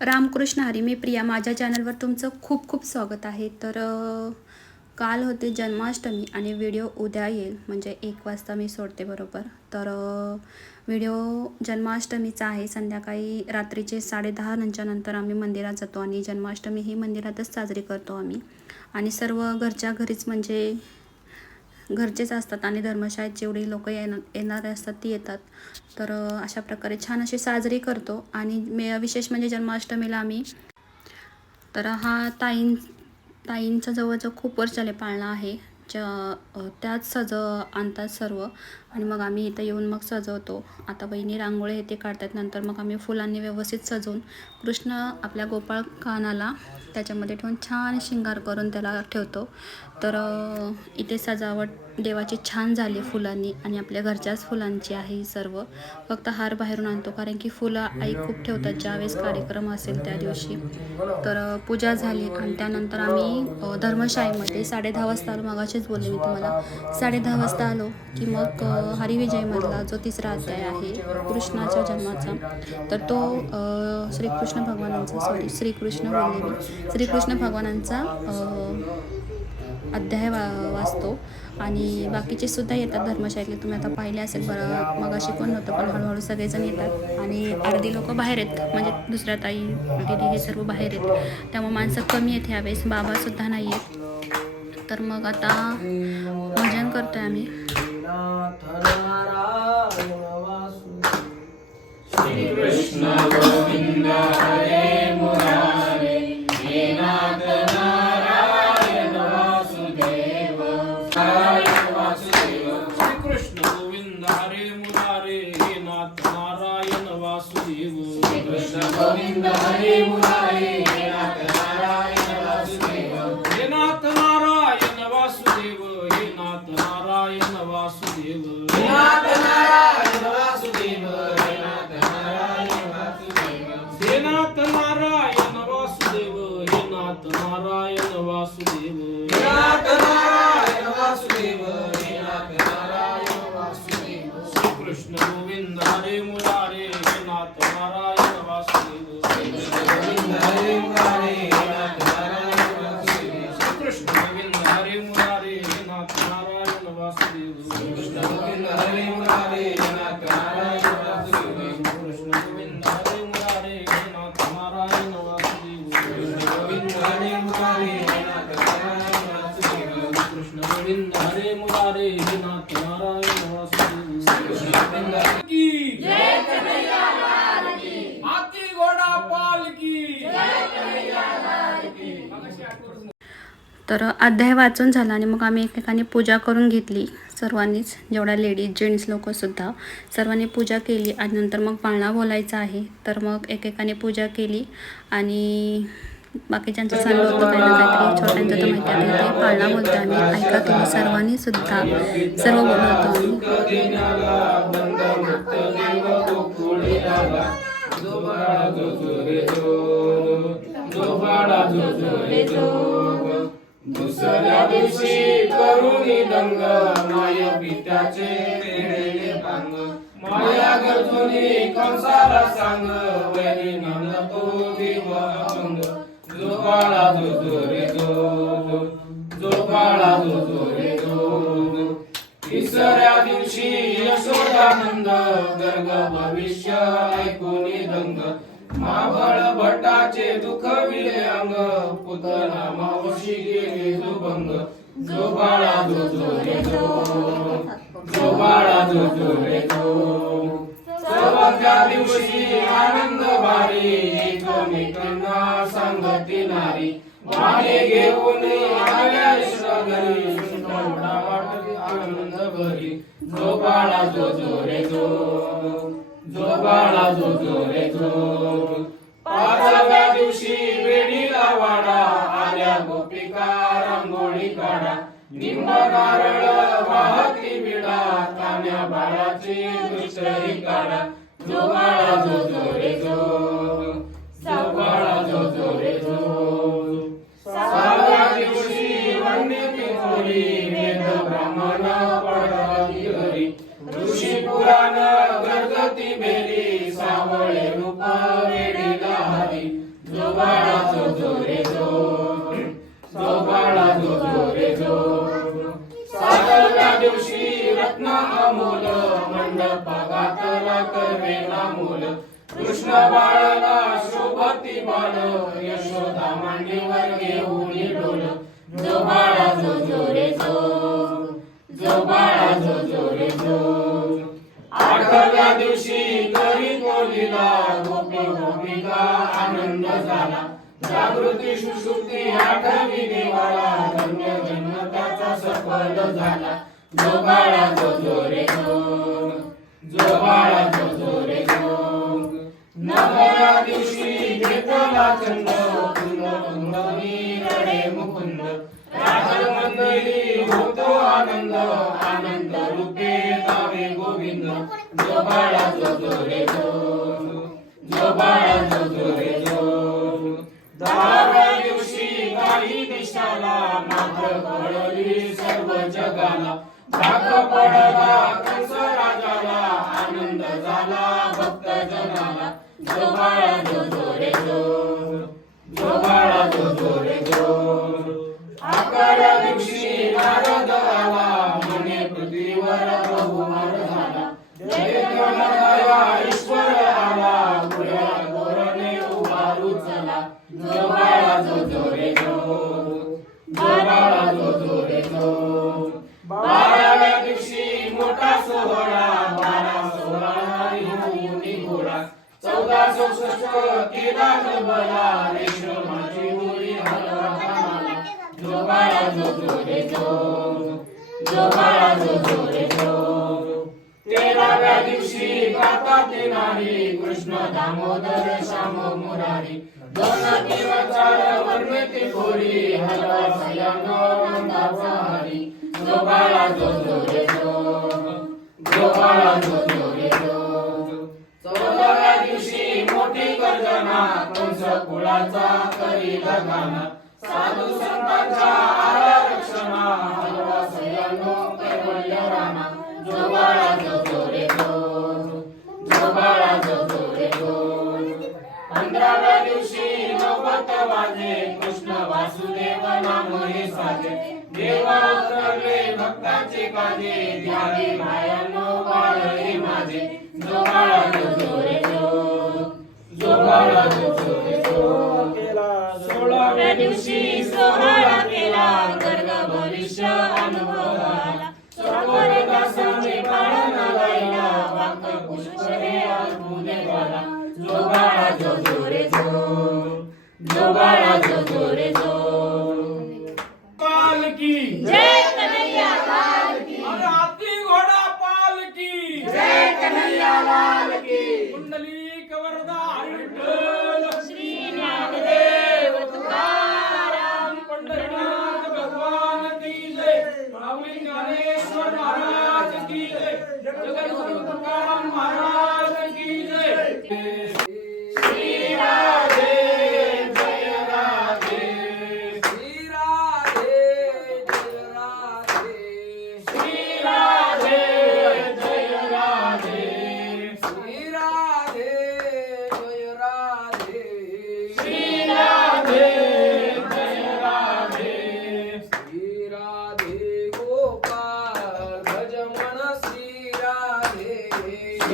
रामकृष्ण हरी मी प्रिया. माझ्या चॅनलवर तुमचं खूप खूप स्वागत आहे. तर काल होते जन्माष्टमी आणि व्हिडिओ उद्या येईल. म्हणजे एक वाजता मी सोडते बरोबर. तर व्हिडिओ जन्माष्टमीचा आहे. संध्याकाळी रात्रीचे साडेदहा नंतर नंतर आम्ही मंदिरात जातो आणि जन्माष्टमी ही मंदिरातच साजरी करतो आम्ही. आणि सर्व घरच्या घरीच म्हणजे घरचेच असतात आणि धर्मशाळेत जेवढी लोक येणार येणारे असतात ती येतात. तर अशा प्रकारे छान अशी साजरी करतो. आणि मे विशेष म्हणजे जन्माष्टमीला आम्ही तर हा ताईं ताईंचा जवळजवळ खूप वर्ष झाले पाळणा आहे. ज्या त्याच सज आणतात सर्व. आणि मग आम्ही इथं येऊन मग सजवतो. आता बहिणी रांगोळी हे काढतात नंतर मग आम्ही फुलांनी व्यवस्थित सजवून कृष्ण आपल्या गोपाळ कानाला त्याच्यामध्ये ठेवून छान शिंगार करून त्याला ठेवतो. तर इथे सजावट देवाची छान झाली फुलांनी आणि आपल्या घरच्याच फुलांची आहे ही सर्व. फक्त हार बाहेरून आणतो कारण की फुलं आई खूप ठेवतात ज्यावेळेस कार्यक्रम असेल त्या दिवशी. तर पूजा झाली आणि त्यानंतर आम्ही धर्मशाळेमध्ये साडे दहा वाजता आलो. मगाशीच बोलले मी तुम्हाला. साडे दहा वाजता आलो की मग हरिविजयमधला जो तिसरा अध्याय आहे कृष्णाच्या जन्माचा तर तो श्रीकृष्ण भगवानांचा सॉरी श्रीकृष्ण बोलले मी. श्रीकृष्ण भगवानांचा अध्याय वा वाचतो. आणि बाकीचे सुद्धा येतात धर्मशाळेतले. तुम्ही आता पाहिले असेल बरं मग अशी कोण नव्हतं पण हळूहळू सगळेजण येतात. आणि अर्धी लोक बाहेर आहेत. म्हणजे दुसऱ्या ताई दिदी हे सर्व बाहेर आहेत. त्यामुळे माणसं कमी आहेत ह्यावेळेस. बाबासुद्धा नाही आहेत तर मग आता भजन करतो आहे आम्ही. નાથ નારાયણ વાસુ શ્રી કૃષ્ણ नारायण वासुदेव तर अध्याय वाचून झाला आणि मग आम्ही एकमेकांनी पूजा करून घेतली. सर्वांनीच जेवढ्या लेडीज जेंट्स लोकंसुद्धा सर्वांनी पूजा केली आणि नंतर मग पाळणा बोलायचा आहे. तर मग एकेकाने पूजा केली आणि बाकीच्यांचं चाललं होतं काही ना काहीतरी छोट्यांचं तर माहिती आहे ते पाळणा बोलतो आम्ही ऐका तुम्ही सर्वांनी सुद्धा सर्व बोलवतो आम्ही. दुसऱ्या दिवशी करुणी दंग माया पित्याचे पेढेले भांग. माया गरजुनी कंसाला सांग वैरी नंद तो देव अभंग. जो बाळा जो जो रे जो जो बाळा जो जो रे जो तिसऱ्या दिवशी यशोदानंद गर्ग भविष्य ऐकोनी दंग. मावळ भटाचे दुःख विले अंग पुतना माव दुभंग जो बाळा जो जो रे जो जो बाळा जो जो रे जो चौथ्या दिवशी आनंद भारी एकमेकांना सांगती नारी. वाणे घेऊन आल्या घरी सुंदर वाटत आनंद भरी. जो बाळा जो जो रे जो जो बाळा जो जो रे जो पाचव्या दिवशी निंब नारळ वाहती विडा तान्या बाळाची दुसरी काढा. जो बाळा जो. जो रे जो जो बाळा जो जो रे जो. कृष्ण बाळला शोभती बाळ यशोदा मांडीवर घेऊन डोल जो बाळा जो जोरे जो जो बाळा जो जोरे जो. आठव्या दिवशी घरी कोलीला गोपी गोपिका आनंद झाला. जागृती सुसुप्ती आठवी देवाला धन्य जन्म त्याचा सफल झाला. जो बाळा जो जोरे जो जो बाळा जो नवव्या दिवशी घेतला चंद कुंद कुंदनी रडे मुकुंद. राज मंदिरी होतो आनंद आनंद रूपे गावे गोविंद. जो जो जो बाळा जो तेराव्या दिवशी गातात कृष्ण दामोदर श्याम मुरारी दोन तीन चार वर्णती घोरी हलवा नंदाचा हरी जो बाळा जो जो बाळा जो चौदाव्या दिवशी मोठी गर्जना कंस कुळाचा करी लगाना साधू नाम साजे देवा उतरले भक्ताचे काजे द्यावे मायानो बाळ माझे. जो बाळा जोरे जो जो जो जोरे जो सोळाव्या दिवशी सोहळा केला. गर्ग भविष्य अनुभव आला सरोवर दासाने पाळण गायला वाक पुष्परे अर्पुन देवाला जो बाळा जो जोरे जो जो बाळा जो जोरे जो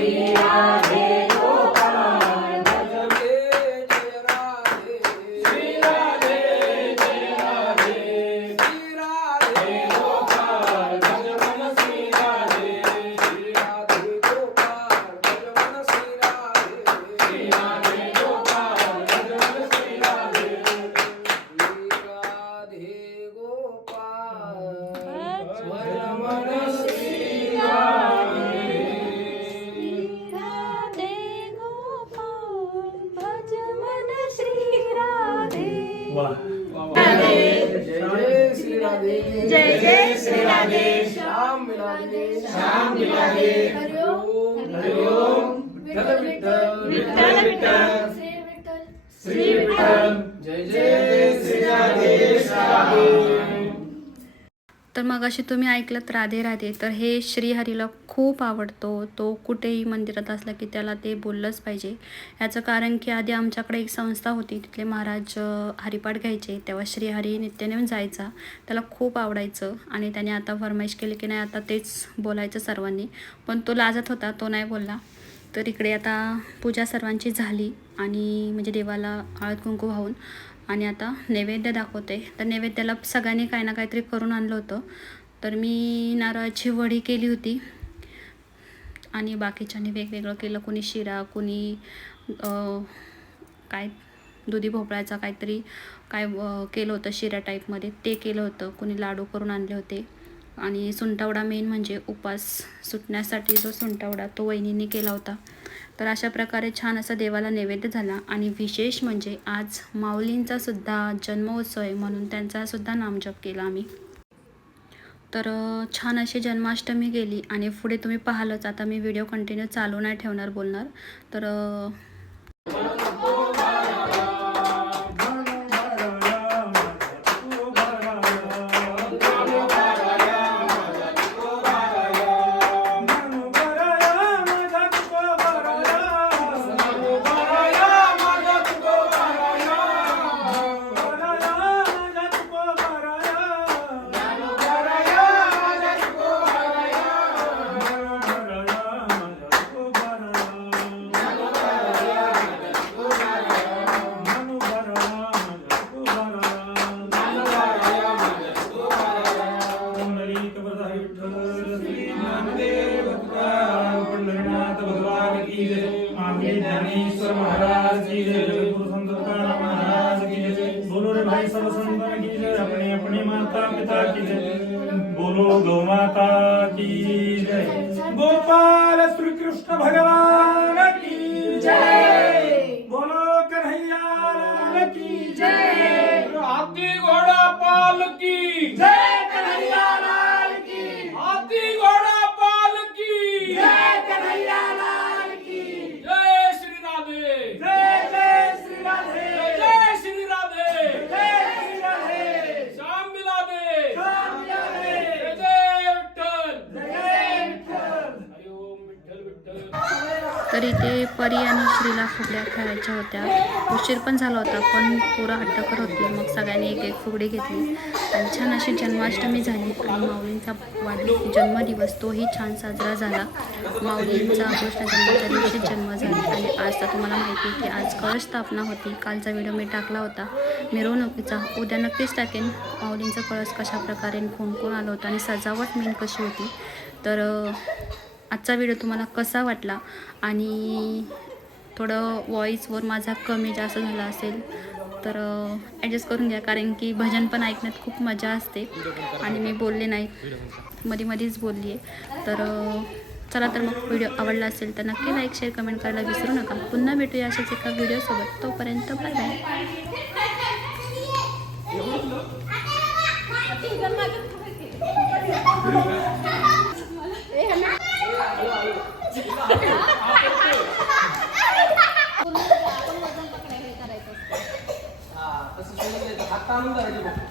श्री राधे तर मग अशी तुम्ही ऐकलं राधे राधे. तर हे श्रीहरीला खूप आवडतो. तो कुठेही मंदिरात असला की त्याला ते बोललंच पाहिजे. याचं कारण की आधी आमच्याकडे एक संस्था होती. तिथले महाराज हरिपाठ घ्यायचे. तेव्हा श्रीहरी नित्याने जायचा. त्याला खूप आवडायचं. आणि त्याने आता फरमाईश केली की नाही आता तेच बोलायचं सर्वांनी. पण तो लाजत होता. तो नाही बोलला. तर इकडे आता पूजा सर्वांची झाली. आणि म्हणजे देवाला हळद कुंकू वाहून आणि आता नैवेद्य दाखवते. तर नैवेद्याला सगळ्यांनी काही ना काहीतरी करून आणलं होतं. तर मी नारळाची वडी केली होती. आणि बाकीच्यांनी वेगवेगळं केलं. कोणी शिरा कोणी काय दुधी भोपळ्याचा काहीतरी काय केलं होतं शिरा टाईपमध्ये ते केलं होतं. कोणी लाडू करून आणले होते. आणि सुंटावडा मेन म्हणजे उपास सुटण्यासाठी जो सुंटावडा तो वहिनींनी केला होता. तर अशा प्रकारे छान असा देवाला नैवेद्य झाला आणि विशेष म्हणजे आज माऊलींचा सुद्धा जन्मोत्सव आहे म्हणून त्यांचा सुद्धा नामजप केला आम्ही. तर छान अशी जन्माष्टमी गेली आणि पुढे तुम्ही पाहालच. आता मी व्हिडिओ कंटिन्यू चालू नाही ठेवणार बोलणार. तर गोपाल श्री कृष्ण भगवान की जय। बोलो कन्हैया लाल की जय। हाथी घोड़ा पाल की जय कन्हैया लाल की हाथी घोड़ा पाल की जय कन्हैया लाल की जय श्री राधे जय जय श्री राधे जय श्री राधे जय श्री राधे श्याम मिला दे राम राधे जय जय विठ्ठल जय विठ्ठल हरि ओम विठ्ठल विठ्ठल तर इथे परी आणि श्रीला फुगड्या खेळायच्या होत्या. उशीर पण झाला होता पण पुरा हट्टकर होती. मग सगळ्यांनी एक एक फुगडी घेतली. आणि छान अशी जन्माष्टमी झाली आणि माऊलींचा वाढ जन्मदिवस तोही छान साजरा झाला. माऊलींचा कृष्ण जन्माच्या दिवशी जन्म झाला. आणि आज तर तुम्हाला माहिती आहे की आज कळ स्थापना होती. कालचा व्हिडिओ मी टाकला होता. मिरवणुकीचा. उद्या नक्कीच टाकेन. माऊलींचा कळस कशा प्रकारे कोण कोण आलं होतं आणि सजावट मेन कशी होती. तर आजचा व्हिडिओ तुम्हाला कसा वाटला? आणि थोडं व्हॉईसवर माझा कमी जास्त झाला असेल तर ॲडजस्ट करून घ्या. कारण की भजन पण ऐकण्यात खूप मजा असते. आणि मी बोलले नाही. मध्ये मध्येच बोलली आहे तर चला तर मग व्हिडिओ आवडला असेल तर नक्की लाईक शेअर कमेंट करायला विसरू नका. पुन्हा भेटूया अशाच एका व्हिडिओसोबत तोपर्यंत बाय बाय हा तसं